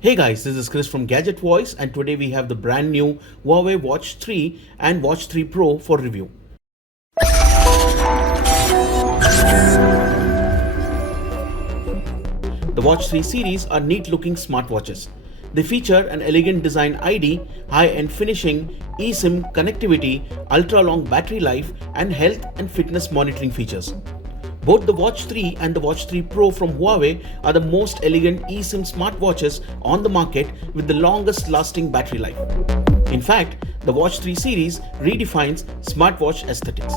Hey guys, this is Chris from Gadget Voice, and today we have the brand new Huawei Watch 3 and Watch 3 Pro for review. The Watch 3 series are neat looking smartwatches. They feature an elegant design ID, high-end finishing, eSIM connectivity, ultra-long battery life, and health and fitness monitoring features. Both the Watch 3 and the Watch 3 Pro from Huawei are the most elegant eSIM smartwatches on the market with the longest lasting battery life. In fact, the Watch 3 series redefines smartwatch aesthetics.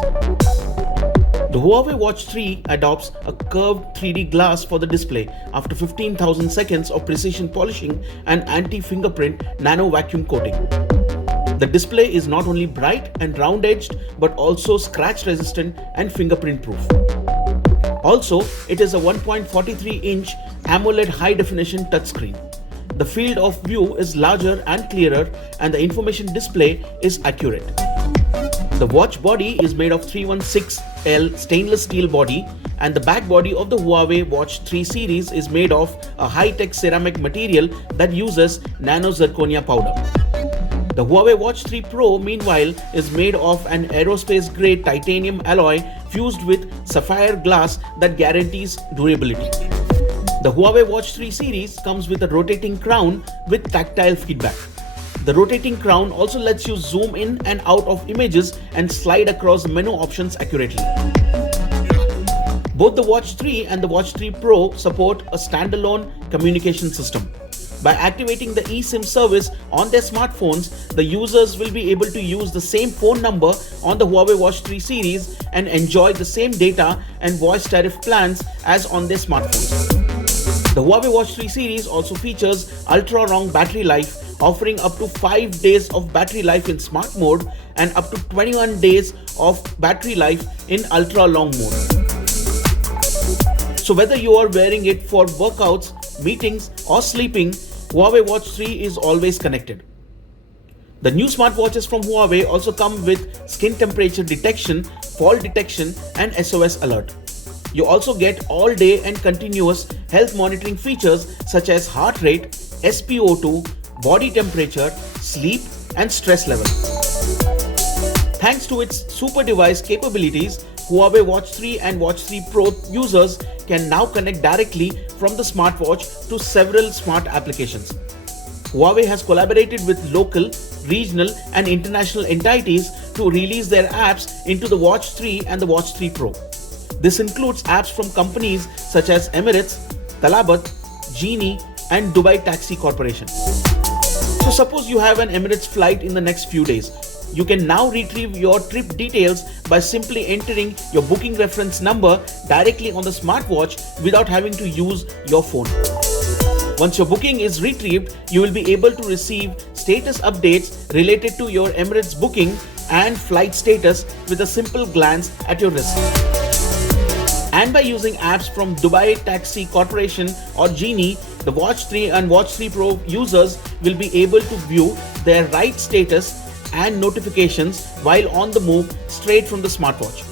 The Huawei Watch 3 adopts a curved 3D glass for the display after 15,000 seconds of precision polishing and anti-fingerprint nano vacuum coating. The display is not only bright and round-edged but also scratch resistant and fingerprint proof. Also, it is a 1.43-inch AMOLED high-definition touchscreen. The field of view is larger and clearer, and the information display is accurate. The watch body is made of 316L stainless steel body, and the back body of the Huawei Watch 3 series is made of a high-tech ceramic material that uses nano zirconia powder. The Huawei Watch 3 Pro, meanwhile, is made of an aerospace-grade titanium alloy fused with sapphire glass that guarantees durability. The Huawei Watch 3 series comes with a rotating crown with tactile feedback. The rotating crown also lets you zoom in and out of images and slide across menu options accurately. Both the Watch 3 and the Watch 3 Pro support a standalone communication system. By activating the eSIM service on their smartphones, the users will be able to use the same phone number on the Huawei Watch 3 series and enjoy the same data and voice tariff plans as on their smartphones. The Huawei Watch 3 series also features ultra-long battery life, offering up to 5 days of battery life in smart mode and up to 21 days of battery life in ultra-long mode. So whether you are wearing it for workouts, meetings, or sleeping, Huawei Watch 3 is always connected. The new smartwatches from Huawei also come with skin temperature detection, fall detection, and SOS alert. You also get all-day and continuous health monitoring features such as heart rate, SpO2, body temperature, sleep, and stress level. Thanks to its super device capabilities, Huawei Watch 3 and Watch 3 Pro users can now connect directly from the smartwatch to several smart applications. Huawei has collaborated with local, regional, and international entities to release their apps into the Watch 3 and the Watch 3 Pro. This includes apps from companies such as Emirates, Talabat, Genie, and Dubai Taxi Corporation. So suppose you have an Emirates flight in the next few days. You can now retrieve your trip details by simply entering your booking reference number directly on the smartwatch without having to use your phone. Once your booking is retrieved, you will be able to receive status updates related to your Emirates booking and flight status with a simple glance at your wrist. And by using apps from Dubai Taxi Corporation or Genie, the Watch 3 and Watch 3 Pro users will be able to view their ride status and notifications while on the move straight from the smartwatch.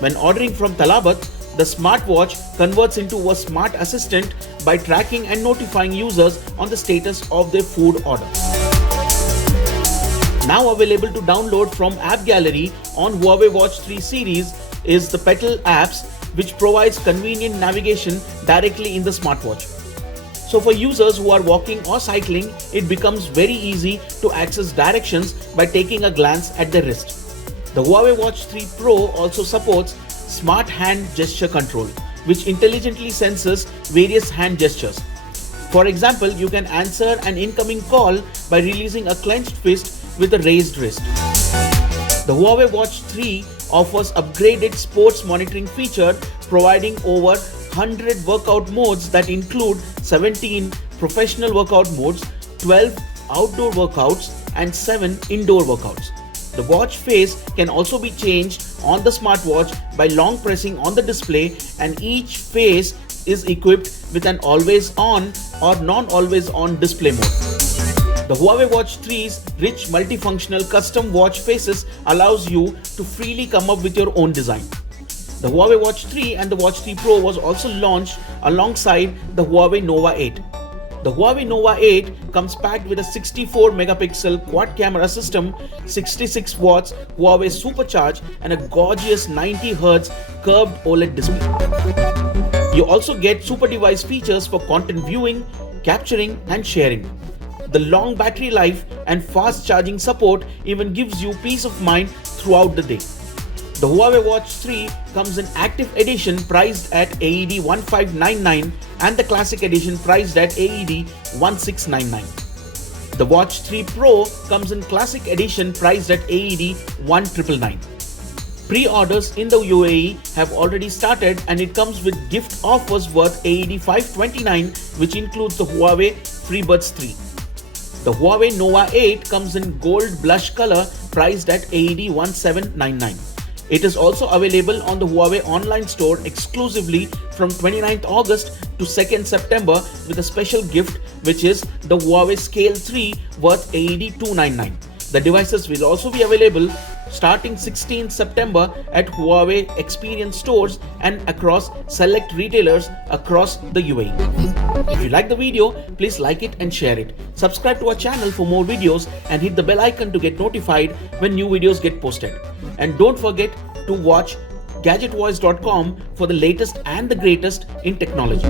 When ordering from Talabat, the smartwatch converts into a smart assistant by tracking and notifying users on the status of their food order. Now available to download from App Gallery on Huawei Watch 3 series is the Petal apps, which provides convenient navigation directly in the smartwatch. So for users who are walking or cycling, it becomes very easy to access directions by taking a glance at their wrist. The Huawei Watch 3 Pro also supports Smart Hand Gesture Control, which intelligently senses various hand gestures. For example, you can answer an incoming call by releasing a clenched fist with a raised wrist. The Huawei Watch 3 offers upgraded sports monitoring feature, providing over 100 workout modes that include 17 professional workout modes, 12 outdoor workouts, and 7 indoor workouts. The watch face can also be changed on the smartwatch by long pressing on the display, and each face is equipped with an always on or non-always on display mode. The Huawei Watch 3's rich multifunctional custom watch faces allows you to freely come up with your own design. The Huawei Watch 3 and the Watch 3 Pro was also launched alongside the Huawei Nova 8. The Huawei Nova 8 comes packed with a 64 megapixel quad camera system, 66 watts Huawei Supercharge, and a gorgeous 90 Hz curved OLED display. You also get super device features for content viewing, capturing, and sharing. The long battery life and fast charging support even gives you peace of mind throughout the day. The Huawei Watch 3 comes in Active Edition priced at AED 1599 and the Classic Edition priced at AED 1699. The Watch 3 Pro comes in Classic Edition priced at AED 1999. Pre-orders in the UAE have already started and it comes with gift offers worth AED 529, which includes the Huawei FreeBuds 3. The Huawei Nova 8 comes in gold blush color priced at AED 1799. It is also available on the Huawei online store exclusively from 29th August to 2nd September with a special gift, which is the Huawei Scale 3 worth AED 299. The devices will also be available starting 16th September at Huawei Experience stores and across select retailers across the UAE. If you like the video, please like it and share it. Subscribe to our channel for more videos and hit the bell icon to get notified when new videos get posted. And don't forget to watch gadgetvoice.com for the latest and the greatest in technology.